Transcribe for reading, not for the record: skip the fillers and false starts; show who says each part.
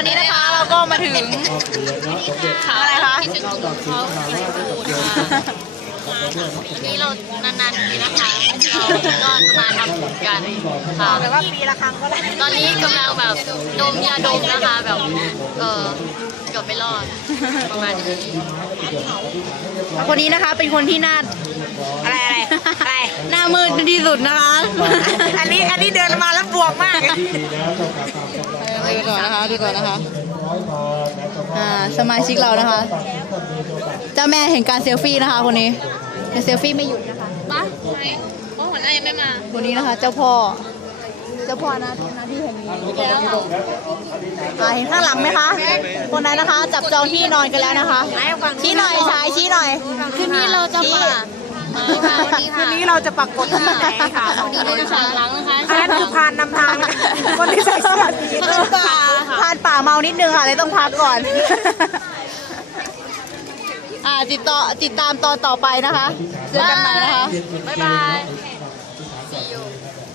Speaker 1: อนนี้นะคะเราก็มาถึงอะไรคะ
Speaker 2: นี่เรานานๆทีนะคะเราก็จะมาทำบุญกันค่ะแต่ว่าปีละครั้งก็ได้ตอนนี้กำลังแบบดมยาดมนะคะแบบเกือบไม่รอดประมาณนี้
Speaker 1: คนนี้นะคะเป็นคนที่หน้าอะไรหน้ามืดที่สุดนะคะ
Speaker 2: อันนี้เดินมาแล้วบวกมาก
Speaker 1: ดูก่อนนะคะสมาชิกเรานะคะเจ้าแม่แห่งการเซลฟี่นะคะคนนี้เซลฟี่ไม่หยุดนะคะ
Speaker 2: ปะเพราะหัวหน้ายังไม่มา
Speaker 1: คนนี้นะคะเจ้าพ่อนะที่แห่งนี้เห็นข้างหลังไหมคะคนนั้นนะคะจับจองที่นอนกันแล้วนะคะชี้หน่อยชายชี้หน่อย
Speaker 2: คืนนี้เราจะ
Speaker 1: คืนนี้เราจะปักกดที่ไหนค่ะ
Speaker 2: ดีด้วยนะคะหลังนะคะ
Speaker 1: อันนั้นคือพานนำทางคนที่ใส่เสื้อสีพานป่าเมานิดนึงค่ะเลยต้องพักก่อนติดตามตอนต่อไปนะคะเจอกันใหม่นะคะ
Speaker 2: บ๊ายบาย See you